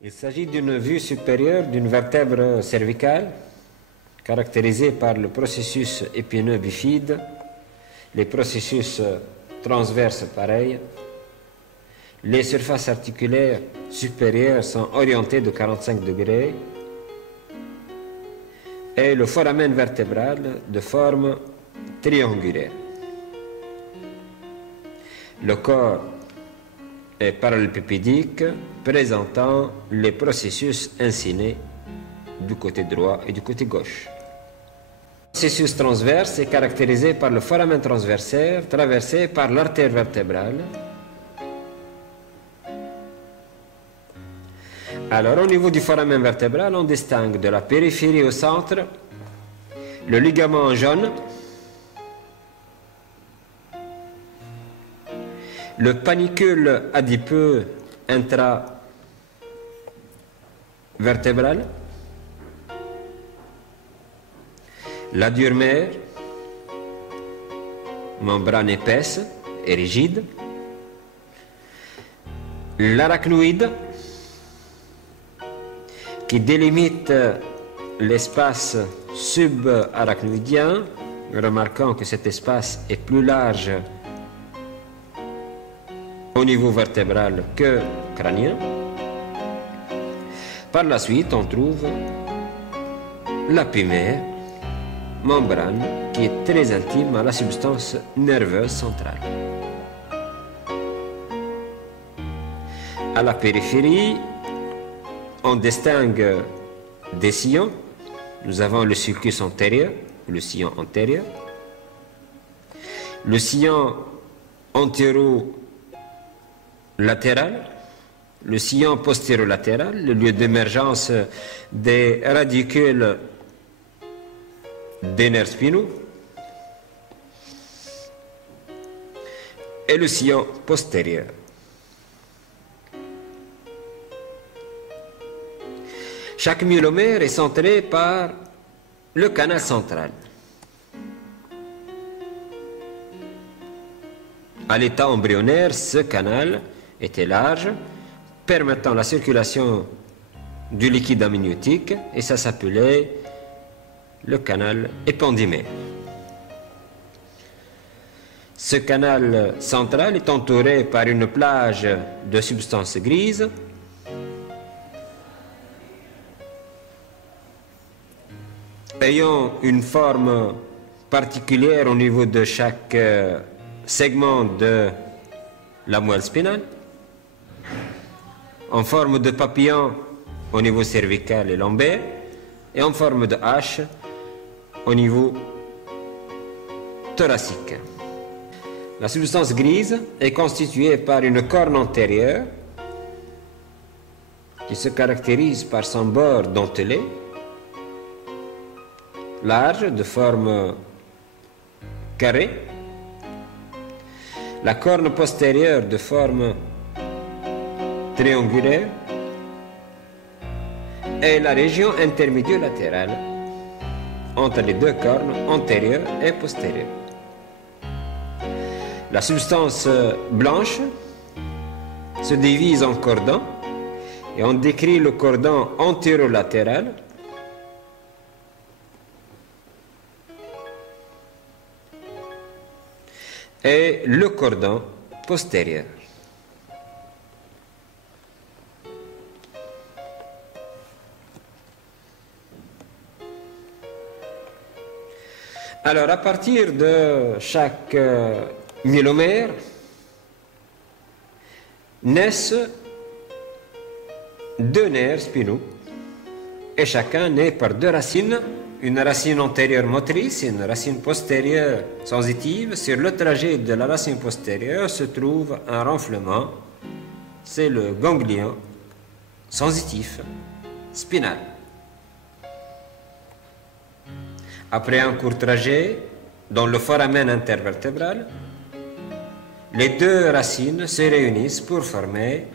Il s'agit d'une vue supérieure d'une vertèbre cervicale caractérisée par le processus épineux bifide, les processus transverses pareils. Les surfaces articulaires supérieures sont orientées de 45 degrés et le foramen vertébral de forme triangulaire. Le corps est parallélépipédique, présentant les processus insinés du côté droit et du côté gauche. Le processus transverse est caractérisé par le foramen transversaire traversé par l'artère vertébrale. Alors, au niveau du foramen vertébral, on distingue de la périphérie au centre le ligament jaune, le panicule adipeux intravertébral, la durmère, membrane épaisse et rigide, l'arachnoïde, qui délimite l'espace subarachnoïdien, remarquant que cet espace est plus large au niveau vertébral que crânien. Par la suite, on trouve l'apimère, membrane qui est très intime à la substance nerveuse centrale. À la périphérie, on distingue des sillons. Nous avons le sulcus antérieur, le sillon antérieur, le sillon antéro-latéral, le sillon postérolatéral, le lieu d'émergence des radicules des nerfs spinaux, et le sillon postérieur. Chaque myélomère est centré par le canal central. À l'état embryonnaire, ce canal était large, permettant la circulation du liquide amniotique, et ça s'appelait le canal épendymère. Ce canal central est entouré par une plage de substances grises ayant une forme particulière au niveau de chaque segment de la moelle spinale, en forme de papillon au niveau cervical et lombaire, et en forme de H au niveau thoracique. La substance grise est constituée par une corne antérieure qui se caractérise par son bord dentelé, large, de forme carrée, la corne postérieure de forme triangulaire et la région intermédio-latérale entre les deux cornes antérieures et postérieures. La substance blanche se divise en cordons et on décrit le cordon antérolatéral et le cordon postérieur. Alors, à partir de chaque myélomère, naissent deux nerfs spinaux, et chacun naît par deux racines, une racine antérieure motrice et une racine postérieure sensitive. Sur le trajet de la racine postérieure se trouve un renflement, c'est le ganglion sensitif spinal. Après un court trajet dans le foramen intervertébral, les deux racines se réunissent pour former,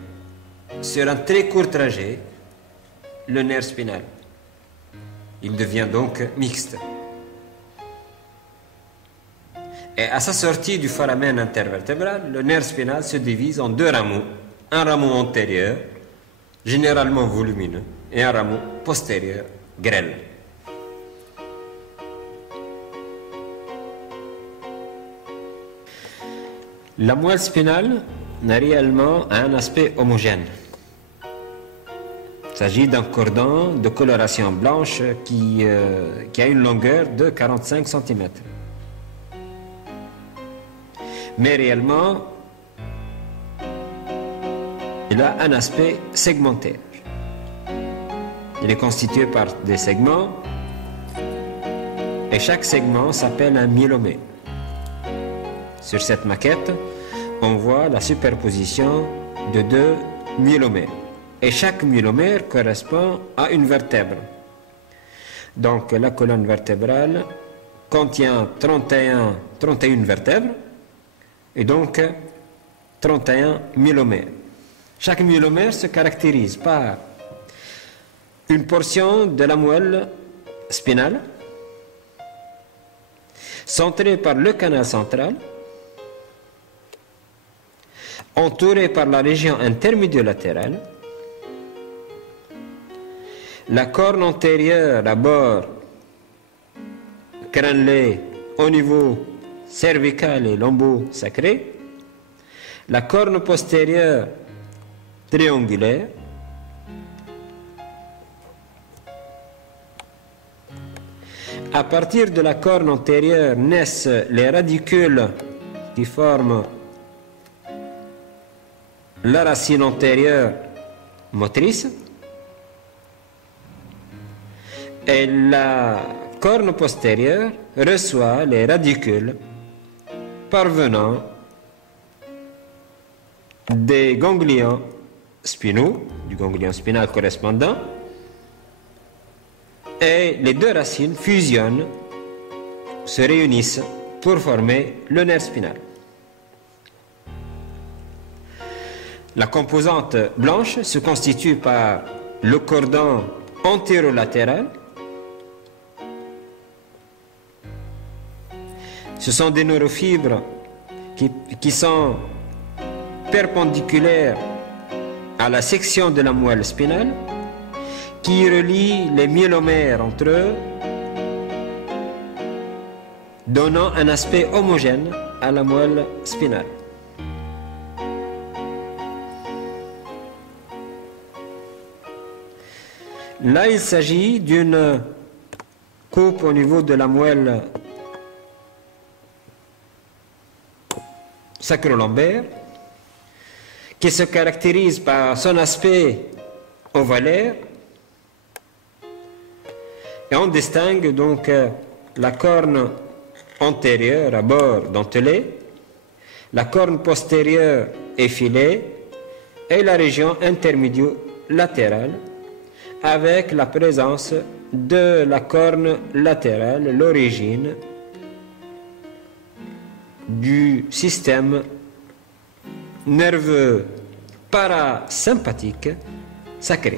sur un très court trajet, le nerf spinal. Il devient donc mixte. Et à sa sortie du foramen intervertébral, le nerf spinal se divise en deux rameaux. Un rameau antérieur généralement volumineux, et un rameau postérieur grêle. La moelle spinale n'a réellement un aspect homogène. Il s'agit d'un cordon de coloration blanche qui a une longueur de 45 cm. Mais réellement, il a un aspect segmentaire. Il est constitué par des segments et chaque segment s'appelle un myélomère. Sur cette maquette, on voit la superposition de deux myélomères. Et chaque myélomère correspond à une vertèbre. Donc la colonne vertébrale contient 31 vertèbres et donc 31 myélomères. Chaque myélomère se caractérise par une portion de la moelle spinale centrée par le canal central, entourée par la région intermédio-latérale, la corne antérieure à bord crénelé au niveau cervical et lombo-sacré, la corne postérieure triangulaire, à partir de la corne antérieure naissent les radicules qui forment la racine antérieure motrice et la corne postérieure reçoit les radicules parvenant des ganglions spinaux, du ganglion spinal correspondant, et les deux racines fusionnent, se réunissent pour former le nerf spinal. La composante blanche se constitue par le cordon antérolatéral. Ce sont des neurofibres qui sont perpendiculaires à la section de la moelle spinale, qui relient les myélomères entre eux, donnant un aspect homogène à la moelle spinale. Là, il s'agit d'une coupe au niveau de la moelle sacro-lombaire qui se caractérise par son aspect ovalaire. Et on distingue donc la corne antérieure à bord dentelée, la corne postérieure effilée et la région intermédio-latérale avec la présence de la corne latérale, l'origine du système nerveux parasympathique sacré.